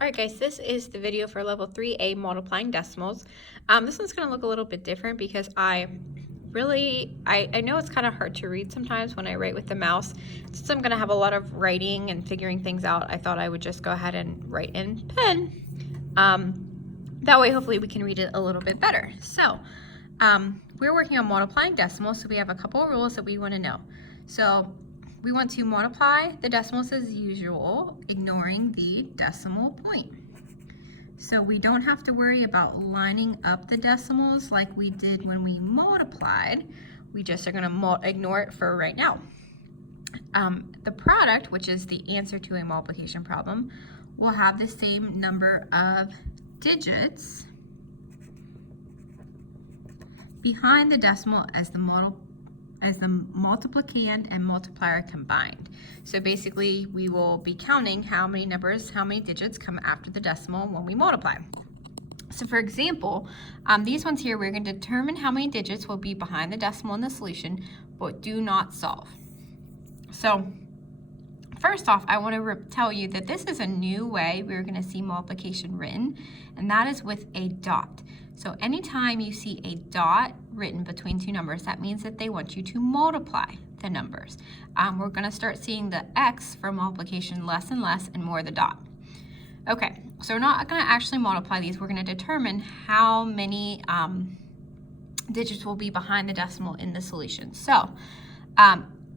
Alright guys, this is the video for level 3A multiplying decimals. This one's going to look a little bit different because I know it's kind of hard to read sometimes when I write with the mouse. Since I'm going to have a lot of writing and figuring things out, I thought I would just go ahead and write in pen. That way hopefully we can read it a little bit better. So we're working on multiplying decimals, so we have a couple of rules that we want to know. So we want to multiply the decimals as usual, ignoring the decimal point. So we don't have to worry about lining up the decimals like we did when we multiplied. We just are going to ignore it for right now. The product, which is the answer to a multiplication problem, will have the same number of digits behind the decimal as the multiplicand and multiplier combined. So basically we will be counting how many digits come after the decimal when we multiply. So for example, these ones here, we're going to determine how many digits will be behind the decimal in the solution, but do not solve. So first off, I want to tell you that this is a new way we're going to see multiplication written, and that is with a dot. So anytime you see a dot written between two numbers, that means that they want you to multiply the numbers. We're going to start seeing the X for multiplication less and less and more the dot. Okay, so we're not going to actually multiply these. We're going to determine how many digits will be behind the decimal in the solution. So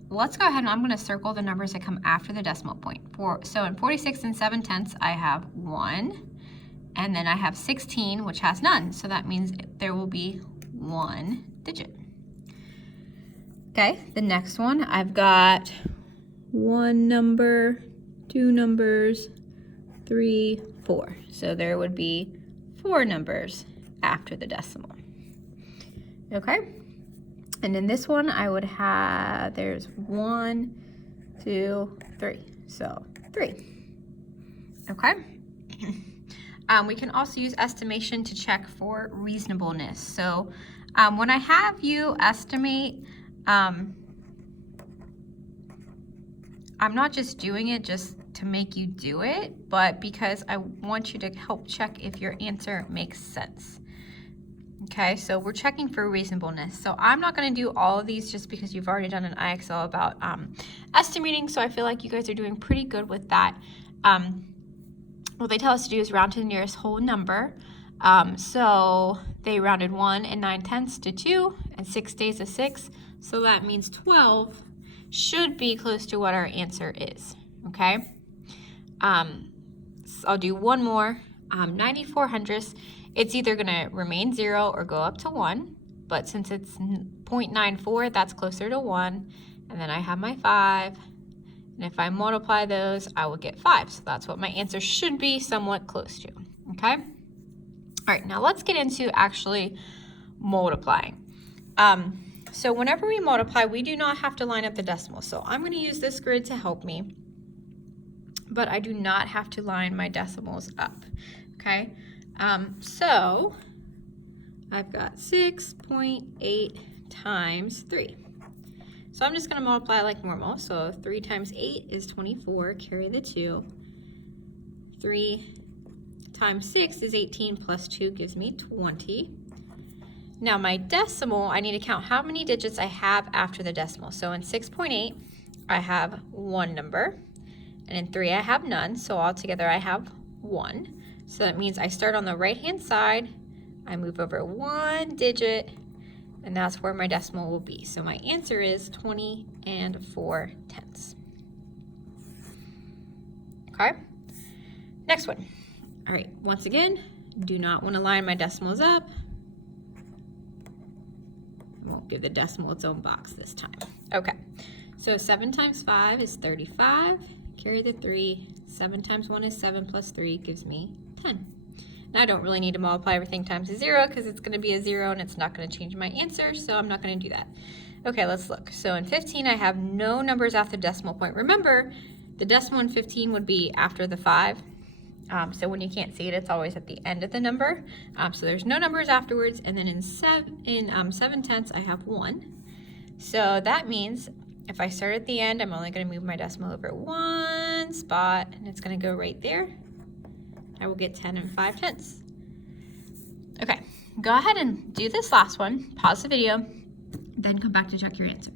let's go ahead and I'm going to circle the numbers that come after the decimal point. So in 46 7/10, I have 1. And then I have 16, which has none. So that means there will be 1 digit. Okay, the next one, I've got 1 number, 2 numbers, 3, 4. So there would be 4 numbers after the decimal. Okay, and in this one, I would have, there's 1, 2, 3. So 3. Okay. We can also use estimation to check for reasonableness. So when I have you estimate, I'm not just doing it just to make you do it, but because I want you to help check if your answer makes sense. Okay, so we're checking for reasonableness. So I'm not going to do all of these just because you've already done an IXL about estimating, so I feel like you guys are doing pretty good with that. What they tell us to do is round to the nearest whole number. So they rounded 1 9/10 to 2 and 6 days to 6. So that means 12 should be close to what our answer is. Okay. So I'll do one more. 94 hundredths. It's either going to remain 0 or go up to 1. But since it's 0.94, that's closer to 1. And then I have my 5. And if I multiply those, I will get 5. So that's what my answer should be somewhat close to. Okay? All right, now let's get into actually multiplying. So whenever we multiply, we do not have to line up the decimals. So I'm going to use this grid to help me, but I do not have to line my decimals up. Okay? So I've got 6.8 times 3. So I'm just going to multiply like normal. So 3 times 8 is 24, carry the 2. 3 times 6 is 18 plus 2 gives me 20. Now my decimal, I need to count how many digits I have after the decimal. So in 6.8, I have 1 number. And in 3, I have none. So altogether, I have 1. So that means I start on the right-hand side. I move over 1 digit. And that's where my decimal will be. So my answer is 20 4/10. Okay? Next one. All right, once again, do not want to line my decimals up. I won't give the decimal its own box this time. Okay, so 7 times 5 is 35. Carry the 3. 7 times 1 is 7 plus 3 gives me 10. Now I don't really need to multiply everything times a 0 because it's going to be a 0 and it's not going to change my answer, so I'm not going to do that. Okay, let's look. So in 15, I have no numbers after the decimal point. Remember, the decimal in 15 would be after the 5. So when you can't see it, it's always at the end of the number. So there's no numbers afterwards. And then in 7/10, I have 1. So that means if I start at the end, I'm only going to move my decimal over 1 spot, and it's going to go right there. I will get 10 5/10. Okay, go ahead and do this last one. Pause the video, then come back to check your answer.